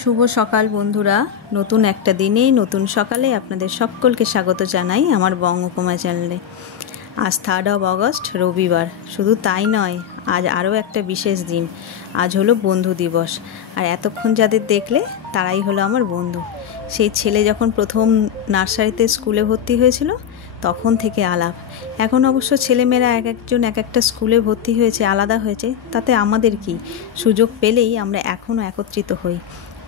শুভ সকাল বন্ধুরা, নতুন একটা দিনে নতুন সকালে আপনাদের সকলকে স্বাগত জানাই আমার বঙ্গকুমার চ্যানেলে। আজ 3 অগস্ট রবিবার। শুধু তাই নয়, আজ আরও একটা বিশেষ দিন। আজ হলো বন্ধু দিবস। আর এতক্ষণ যাদের দেখলে তারাই হলো আমার বন্ধু। সেই ছেলে যখন প্রথম নার্সারিতে স্কুলে ভর্তি হয়েছিল তখন থেকে আলাপ। এখন অবশ্য ছেলেমেয়েরা এক একজন এক একটা স্কুলে ভর্তি হয়েছে, আলাদা হয়েছে, তাতে আমাদের কি? সুযোগ পেলেই আমরা এখনও একত্রিত হই,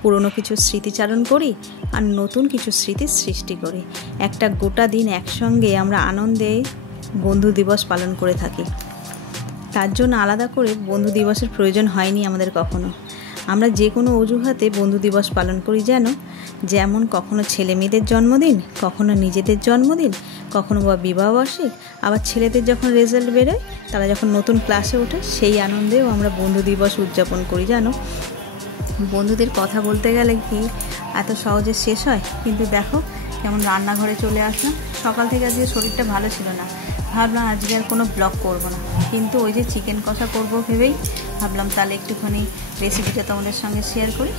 পুরনো কিছু স্মৃতিচারণ করি আর নতুন কিছু স্মৃতির সৃষ্টি করি। একটা গোটা দিন একসঙ্গে আমরা আনন্দে বন্ধু দিবস পালন করে থাকি। তার জন্য আলাদা করে বন্ধু দিবসের প্রয়োজন হয়নি আমাদের কখনো। আমরা যে কোনো অজুহাতে বন্ধু দিবস পালন করি, যেমন কখনো ছেলে মেয়েদের জন্মদিন, কখনো নিজেদের জন্মদিন, কখনো বা বিবাহবার্ষিক, আবার ছেলেদের যখন রেজাল্ট বেরোয়, তারা যখন নতুন ক্লাসে ওঠে, সেই আনন্দেও আমরা বন্ধু দিবস উদযাপন করি। বন্ধুদের কথা বলতে গেলে কি এত সহজে শেষ হয়? কিন্তু দেখো কেমন রান্নাঘরে চলে আসলাম। সকাল থেকে আজকে শরীরটা ভালো ছিল না, ভাবলাম আজকে আর কোনো ব্লগ করবো না, কিন্তু ওই যে চিকেন কষা করবো ভেবেই ভাবলাম তাহলে একটুখানি রেসিপিটা তোমাদের সঙ্গে শেয়ার করি।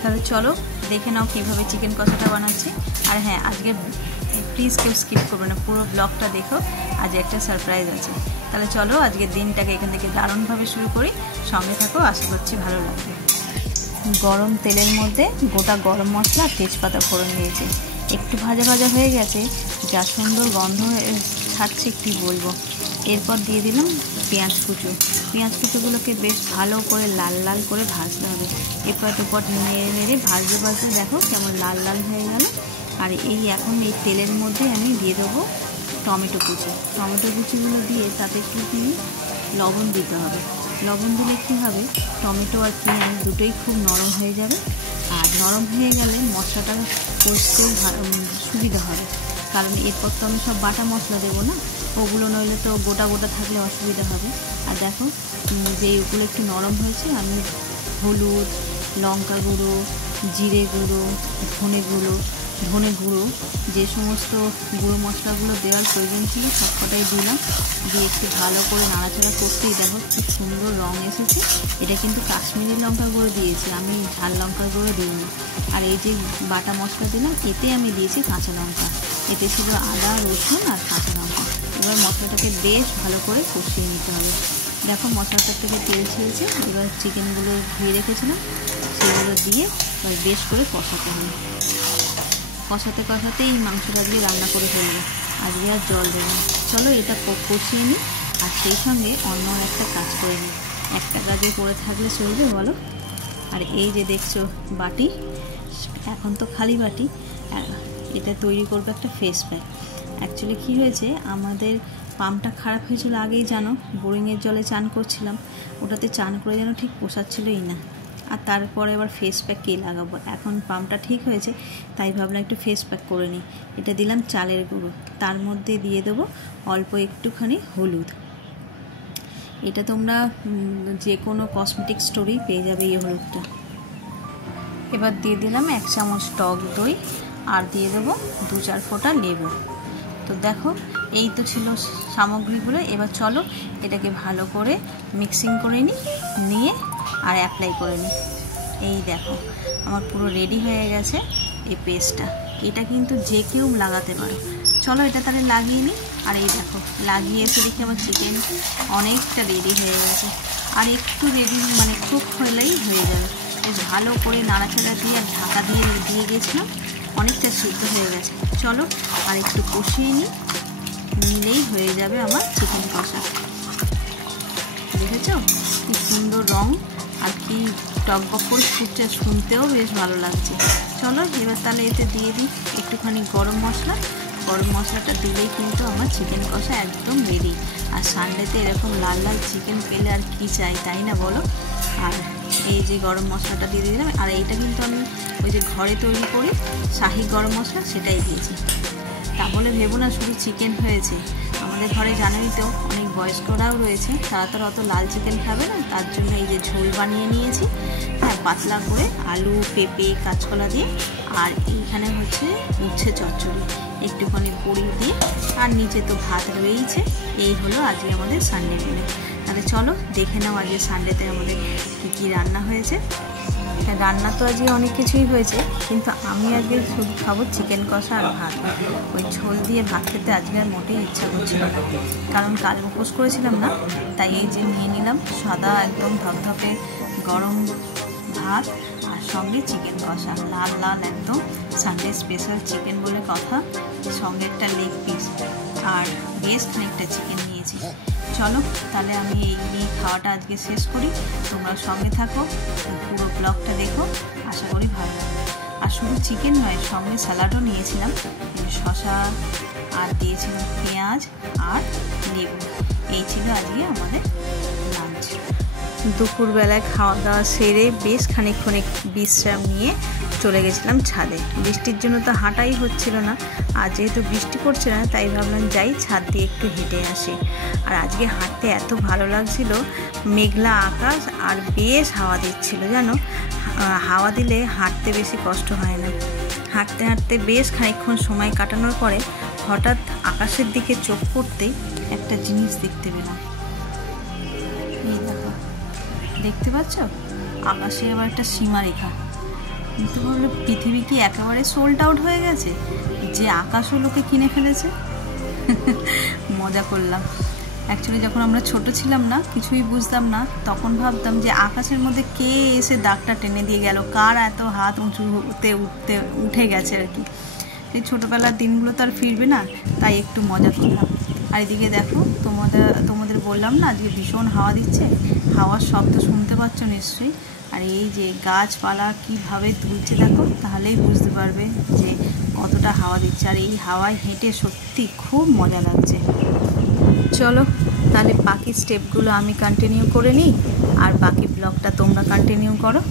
তাহলে চলো দেখে নাও কীভাবে চিকেন কষাটা বানাচ্ছি। আর হ্যাঁ, আজকে প্লিজ কেউ স্কিপ করবে না, পুরো ব্লগটা দেখো, আজ একটা সারপ্রাইজ আছে। তাহলে চলো আজকের দিনটাকে এখান থেকে দারুণভাবে শুরু করি। সঙ্গে থাকো, আশা করছি ভালো লাগবে। গরম তেলের মধ্যে গোটা গরম মশলা তেজপাতা ফোড়ন দিয়েছি, একটু ভাজা ভাজা হয়ে গেছে, যা সুন্দর গন্ধ ছাড়ছে কি বলবো। এরপর দিয়ে দিলাম পেঁয়াজ কুচোগুলোকে বেশ ভালো করে লাল লাল করে ভাজতে হবে। এরপর নেড়ে নেড়ে ভাজতে দেখো কেমন লাল লাল হয়ে গেল। আর এখন এই তেলের মধ্যে আমি দিয়ে দেবো টমেটো কুচিগুলো দিয়ে তাতে একটু লবণ দিতে হবে। লবণ দিলে কী হবে, টমেটো আর পেঁয়াজ দুটোই খুব নরম হয়ে যাবে। আর নরম হয়ে গেলে মশলাটা কষতেও সুবিধা হবে, কারণ এরপর তো আমি সব বাটা মশলা দেবো না, ওগুলো নইলে তো গোটা গোটা থাকলে অসুবিধা হবে। আর দেখো যে ওগুলো একটু নরম হয়েছে, আমি হলুদ, লঙ্কা গুঁড়ো, জিরে গুঁড়ো, ধনে গুঁড়ো যে সমস্ত গুঁড়ো মশলাগুলো দেওয়ার প্রয়োজন ছিল সবকটাই দিলাম। দিয়ে একটু ভালো করে নাড়াচাড়া করতেই দেখো খুব সুন্দর রঙ এসেছে। এটা কিন্তু কাশ্মীরি লঙ্কা গুঁড়ো দিয়েছি, আমি ঝাল লঙ্কা গুঁড়ো দিইনি। আর এই যে বাটা মশলা দিলাম, এতে আমি দিয়েছি কাঁচা লঙ্কা, এতে ছিল আদা, রসুন আর কাঁচা লঙ্কা। এবার মশলাটাকে বেশ ভালো করে কষিয়ে নিতে হবে। দেখো মশলাটার থেকে তেল ছেড়েছে। এবার চিকেনগুলো ধুয়ে রেখেছিলাম, সেগুলো দিয়ে এবার বেশ করে কষাতে হবে। কষাতে এই মাংসটা দিয়ে রান্না করে ফেলবো, আজকে আর জল দেবো। চলো এটা কষিয়ে নিই, আর সেই সঙ্গে অন্য একটা কাজ করে নিই। একটা কাজে পড়ে থাকলে চলবে বলো? আর এই যে দেখছো বাটি, এখন তো খালি বাটি, এটা তৈরি করবো একটা ফেস প্যাক। অ্যাকচুয়ালি কী হয়েছে, আমাদের পাম্পটা খারাপ হয়েছিল আগেই জানো, বোরিংয়ের জলে চান করছিলাম, ওটাতে চান করে যেন ঠিক পোষাচ্ছিলই না। আর তারপরে আবার ফেস প্যাক কে লাগাবো, এখন পাম্পটা ঠিক হয়েছে তাই ভাবলাম একটু ফেস প্যাক করে নিই। এটা দিলাম চালের গুঁড়ো, তার মধ্যে দিয়ে দেবো অল্প একটুখানি হলুদ। এটা তোমরা যে কোনো কসমেটিক স্টোরেই পেয়ে যাবে এই হলুদটা। এবার দিয়ে দিলাম 1 চামচ টক দই, আর দিয়ে দেবো 2-4 ফোঁটা লেবু। তো দেখো এই তো ছিল সামগ্রীগুলো। এবার চলো এটাকে ভালো করে মিক্সিং করে নিয়ে আর অ্যাপ্লাই করে নিই। এই দেখো আমার পুরো রেডি হয়ে গেছে এই পেস্টটা। এটা কিন্তু যে কেউ লাগাতে পারো। চলো এটা তাহলে লাগিয়ে নিই। আর এই দেখো লাগিয়ে এসে দেখি আমার চিকেন অনেকটা রেডি হয়ে গেছে। আর একটু রেডি কুক হলেই হয়ে যাবে। বেশ ভালো করে নাড়াচাড়া দিয়ে আর ঢাকা দিয়ে গেছিলাম, অনেকটা সিদ্ধ হয়ে গেছে। চলো আর একটু কষিয়ে নিলেই হয়ে যাবে আমার চিকেন কষা। দেখেছো কি সুন্দর রং, আর কি টকবক করে ফুটছে, শুনতেও বেশ ভালো লাগছে। চলো এবার তাহলে এতে দিয়ে দিই একটুখানি গরম মশলাটা দিলেই কিন্তু আমার চিকেন কষা একদম রেডি। আর সানডেতে এরকম লাল লাল চিকেন পেলে আর কি চাই, তাই না বলো? আর এই যে গরম মশলাটা দিয়ে দিলাম, আর এইটা কিন্তু আমি ওই যে ঘরে তৈরি করি শাহি গরম মশলা, সেটাই দিয়েছি। তা বলে ভেবো না শুধু চিকেন হয়েছে, আমাদের ঘরে জানোই তো অনেক বয়স্করাও রয়েছে, তারা তো অত লাল চিকেন খাবে না, তার জন্য এই যে ঝোল বানিয়ে নিয়েছি। হ্যাঁ, পাতলা করে আলু, পেঁপে, কাঁচকলা দিয়ে, আর এইখানে হচ্ছে উচ্ছে চচ্চড়ি একটুখানি বড়ি দিয়ে, আর নিচে তো ভাত রয়েইছে। এই হলো আজকে আমাদের সানডে মেনু। তাহলে চলো দেখে নাও আজকে সানডেতে আমাদের কী কী রান্না হয়েছে। রান্না তো আজকে অনেক কিছুই হয়েছে, কিন্তু আমি আজকে শুধু খাবো চিকেন কষা আর ভাত। ওই ঝোল দিয়ে ভাত খেতে আজকে আর মোটেই ইচ্ছা করছিল না, কারণ কাল উপোস করেছিলাম না। তাই এই যে নিয়ে নিলাম সাদা একদম ধপধপে গরম ভাত, আর সঙ্গে চিকেন কষা লাল লাল একদম সানডে স্পেশাল চিকেন বলে কথা, সঙ্গে একটা লেগ পিস আর বেশ খানিকটা চিকেন নিয়েছি। চলো তাহলে আমি এই নিয়ে খাওয়াটা আজকে শেষ করি, তোমরা সঙ্গে থাকো, পুরো ব্লগটা দেখো, আশা করি ভালো লাগবে। আর শুধু চিকেন নয়, সঙ্গে স্যালাডও নিয়েছিলাম, শসা আর দিয়েছিলাম পেঁয়াজ আর লেবু। এই ছিল আজকে আমাদের লাঞ্চ। দুপুরবেলায় খাওয়া দাওয়া সেরে বেশ খানিকক্ষণ বিশ্রাম নিয়ে চলে গেছিলাম ছাদে। বৃষ্টির জন্য তো হাঁটাই হচ্ছিল না, আর যেহেতু বৃষ্টি পড়ছে না তাই ভাবলাম যাই ছাদ দিয়ে একটু হেঁটে আসি। আর আজকে হাঁটতে এত ভালো লাগছিল, মেঘলা আকাশ আর বেশ হাওয়া দিচ্ছিল, জানো হাওয়া দিলে হাঁটতে বেশি কষ্ট হয় না। হাঁটতে হাঁটতে বেশ খানিকক্ষণ সময় কাটানোর পরে হঠাৎ আকাশের দিকে চোখ পড়তেই একটা জিনিস দেখতে পেলাম। এই দেখো, দেখতে পাচ্ছ আকাশে আবার একটা সীমারেখা। কিন্তু ভাবলো পৃথিবী কি একেবারে সোল্ড আউট হয়ে গেছে যে আকাশও লোকে কিনে ফেলেছে? মজা করলাম। অ্যাকচুয়ালি যখন আমরা ছোট ছিলাম না, কিছুই বুঝতাম না, তখন ভাবতাম যে আকাশের মধ্যে কে এসে দাগটা টেনে দিয়ে গেল, কার এত হাত উঠে গেছে আর কি। এই ছোটোবেলার দিনগুলো তো আর ফিরবে না, তাই একটু মজা করলাম। আর এদিকে দেখো, তোমাদের বললাম না আজকে ভীষণ হাওয়া দিচ্ছে, হাওয়ার শব্দ শুনতে পাচ্ছ নিশ্চয়ই। আর এই যে গাছপালা কীভাবে দুলছে দেখো, তাহলেই বুঝতে পারবে যে কতটা হাওয়া দিচ্ছে। আর এই হাওয়ায় হেঁটে সত্যি খুব মজা লাগছে। চলো তাহলে বাকি স্টেপগুলো আমি কন্টিনিউ করে নিই, আর বাকি ব্লগটা তোমরা কন্টিনিউ করো।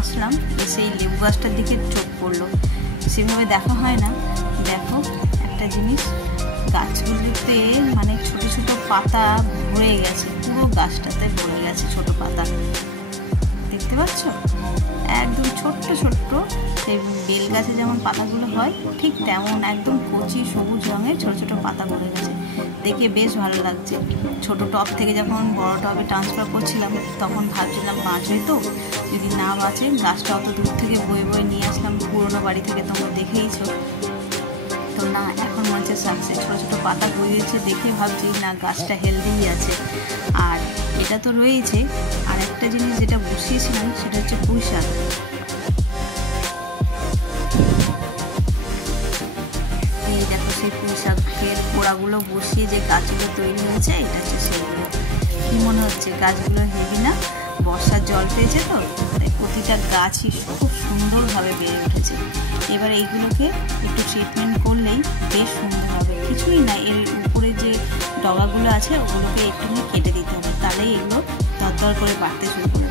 আসলাম, সেই লেবু গাছটার দিকে চোখ পড়লো। সেভাবে দেখা হয় না। দেখো একটা জিনিস, গাছগুলিতে মানে ছোট ছোট পাতা ভরে গেছে, পুরো গাছটাতে ভরে গেছে ছোট পাতা, দেখতে পাচ্ছ? একদম ছোট্ট ছোট্ট, সেই বেল গাছে যেমন পাতাগুলো হয় ঠিক তেমন একদম কচি সবুজ রঙের ছোট ছোট পাতা ভরে গেছে। দেখে বেশ ভালো লাগছে। ছোট টব থেকে যখন বড় টবে ট্রান্সফার করছিলাম তখন ভাবছিলাম বাঁচবে তো, যদি না বাঁচে গাছটা অত দূর থেকে বয়ে বয়ে নিয়ে আসলাম পুরোনো বাড়ি থেকে, তোমরা দেখেইছো তো। না, এখন মনে হচ্ছে সাকসেস। ছোটো ছোটো পাতা গজিয়েছে দেখে ভাবছি না গাছটা হেলদিই আছে। আর এটা তো রয়েছে, আর একটা জিনিস যেটা বসিয়েছিলাম সেটা হচ্ছে পুঁই শাক। এই দেখো সেই পুঁই শাকের গোড়াগুলো বসিয়ে যে গাছগুলো তৈরি হয়েছে, এটা হচ্ছে সেইগুলো। কি মনে হচ্ছে গাছগুলো হেভি না? বর্ষার জল পেয়েছে তো, তাই প্রতিটা গাছই খুব সুন্দরভাবে বেড়ে উঠেছে। এবার এইগুলোকে একটু ট্রিটমেন্ট করলেই বেশ সুন্দর হবে। কিছুই না, এর উপরে যে ডগাগুলো আছে ওগুলোকে একটুখানি কেটে দিতে হবে, তাহলেই এগুলো দরদর করে বাড়তে শুরু করবে।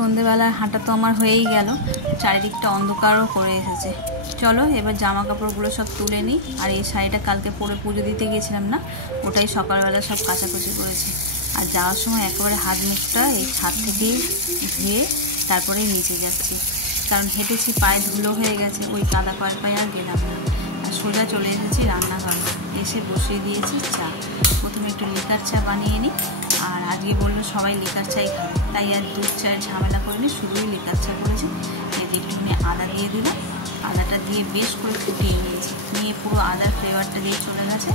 সন্ধেবেলায় হাঁটা তো আমার হয়েই গেল, চারিদিকটা অন্ধকারও করে এসেছে। চলো এবার জামা কাপড়গুলো সব তুলে নিই। আর এই শাড়িটা কালকে পরে পুজো দিতে গিয়েছিলাম না, ওটাই সকালবেলা সব কাচাকুচি করেছি। আর যাওয়ার সময় একেবারে হাত মুখটা এই ছাদ থেকেই ধুয়ে তারপরেই নিচে যাচ্ছি, কারণ হেঁটেছি, পায়ে ধুলো হয়ে গেছে, ওই কাদা পায়ে আর গেলাম না। আর সোজা চলে এসেছি রান্নাঘরে, এসে বসিয়ে দিয়েছি চা। প্রথমে একটু লিকার চা বানিয়ে নিই। আর আজকে বললো সবাই লিকার চাই খাবে, তাই আর দুধ চায়ের ঝামেলা করিনি, শুধুই লিকার চা করেছি। একটুখানি আদা দিয়ে দিলাম, আদাটা দিয়ে বেশ করে ফুটিয়ে নিয়েছি, নিয়ে পুরো আদার ফ্লেভারটা দিয়ে চলে গেছে।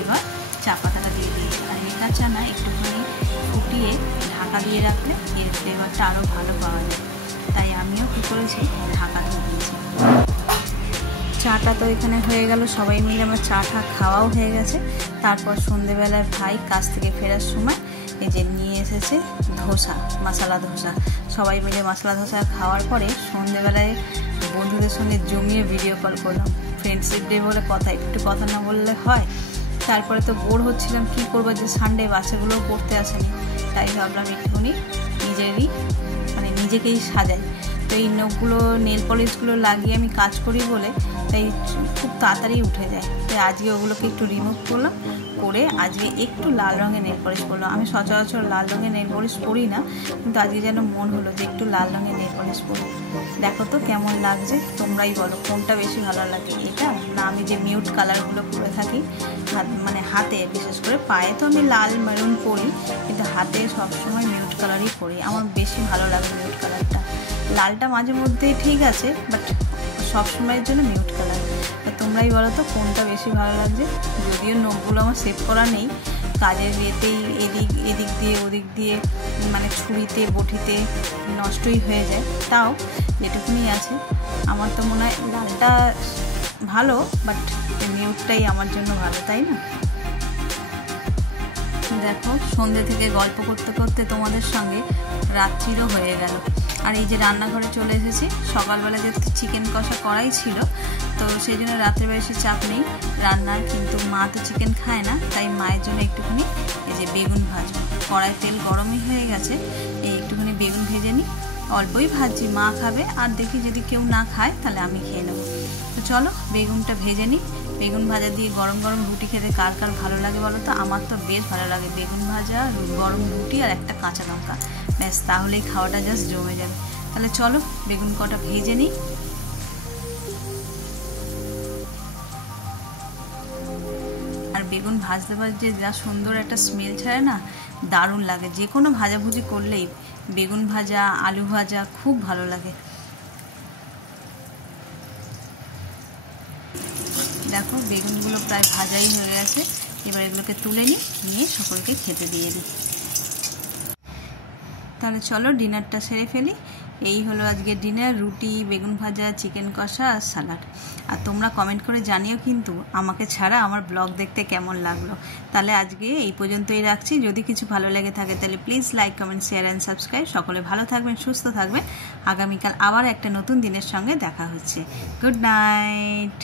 এবার চা পাতাটা দিয়ে দিয়েছি। আর লিকার চা না একটুখানি ফুটিয়ে ঢাকা দিয়ে রাখলে এর ফ্লেভারটা আরও ভালো পাওয়া যায়, তাই আমিও কী করেছি ঢাকা দিয়ে দিয়েছি। চাটা তো এখানে হয়ে গেল, সবাই মিলে আমার চাটা খাওয়াও হয়ে গেছে। তারপর সন্ধেবেলায় ভাই কাজ থেকে ফেরার সময় এই যে নিয়ে এসেছে ধোসা, মশলা ধোসা। সবাই মিলে মশলা ধোসা খাওয়ার পরে সন্ধেবেলায় বন্ধুদের সঙ্গে জমিয়ে ভিডিও কল করলাম। ফ্রেন্ডশিপ ডে বলে একটু কথা না বললে হয়। তারপরে তো বোর হচ্ছিলাম, কী করবো, যে সানডে বাচ্চাগুলোও পড়তে আসেনি, তাই ভাবলাম একটুখানি নিজেকেই সাজাই। তো এই নখগুলো, নেল পলিশগুলো লাগিয়ে আমি কাজ করি বলে তাই খুব তাড়াতাড়ি উঠে যায়। তাই আজকে ওগুলোকে একটু রিমুভ করলাম, করে আজকে একটু লাল রঙের নেল পলিশ করলাম। আমি সচরাচর লাল রঙের নেল পলিশ করি না, কিন্তু আজকে যেন মন হলো যে একটু লাল রঙের নেল পলিশ করবো। দেখো তো কেমন লাগছে, তোমরাই বলো কোনটা বেশি ভালো লাগে, এটা না আমি যে মিউট কালারগুলো করে থাকি হাতে, বিশেষ করে পায়ে তো আমি লাল মেরুন করি, কিন্তু হাতে সবসময় মিউট কালারই করি। আমার বেশি ভালো লাগে মিউট কালারটা। লালটা মাঝে মধ্যে ঠিক আছে, বাট সবসময়ের জন্য মিউট কালার। তা তোমরাই বলো তো কোনটা বেশি ভালো লাগছে। যদিও নখগুলো আমার সেভ করা নেই, কাজের ইয়েতেই এদিক দিয়ে ওদিক দিয়ে ছুরিতে বটিতে নষ্টই হয়ে যায়, তাও যেটুকুনি আছে আমার তো মনে হয় লালটা ভালো, বাট মিউটটাই আমার জন্য ভালো, তাই না? দেখো সন্ধ্যে থেকে গল্প করতে করতে তোমাদের সঙ্গে রাত্রিরও হয়ে গেল। আর এই যে রান্নাঘরে চলে এসেছি, সকালবেলা যেহেতু চিকেন কষা করাই ছিল, তো সেই জন্য রাত্রে বেশি চাপ নেই রান্নার। কিন্তু মা তো চিকেন খায় না, তাই মায়ের জন্য একটুখানি এই যে বেগুন ভাজবো। কড়াই তেল গরমই হয়ে গেছে, এই একটুখানি বেগুন ভেজে নিই। অল্পই ভাজছি, মা খাবে, আর দেখি যদি কেউ না খায় তাহলে আমি খেয়ে নেবো। তো চলো বেগুনটা ভেজে নিই। বেগুন ভাজা দিয়ে গরম গরম রুটি খেতে কার কার ভালো লাগে বলো তো? আমার তো বেশ ভালো লাগে বেগুন ভাজা, গরম রুটি আর একটা কাঁচা লঙ্কা, ব্যাস তাহলেই খাওয়াটা জাস্ট জমে যাবে। তাহলে চলো বেগুন কটা ভেজে নিই। আর বেগুন ভাজতে ভাজতে যা সুন্দর একটা স্মেল ছাড়ে না, দারুণ লাগে। যে কোনো ভাজাভুজি করলেই বেগুন ভাজা, আলু ভাজা খুব ভালো লাগে। দেখো বেগুনগুলো প্রায় ভাজাই হয়ে গেছে, এবার এগুলোকে তুলে নিয়ে সকলকে খেতে দিয়ে দিই। তাহলে চলো ডিনারটা সেরে ফেলি। এই হলো আজকে ডিনার, রুটি, বেগুন ভাজা, চিকেন কষা আর স্যালাড। আর তোমরা কমেন্ট করে জানিও কিন্তু আমাকে ছাড়া আমার ব্লগ দেখতে কেমন লাগলো। তাহলে আজকে এই পর্যন্তই রাখছি। যদি কিছু ভালো লেগে থাকে তাহলে please like, comment, share and subscribe. সকলে ভালো থাকবেন, সুস্থ থাকবেন। আগামীকাল আবার একটা নতুন দিনের সঙ্গে দেখা হচ্ছে। Good night.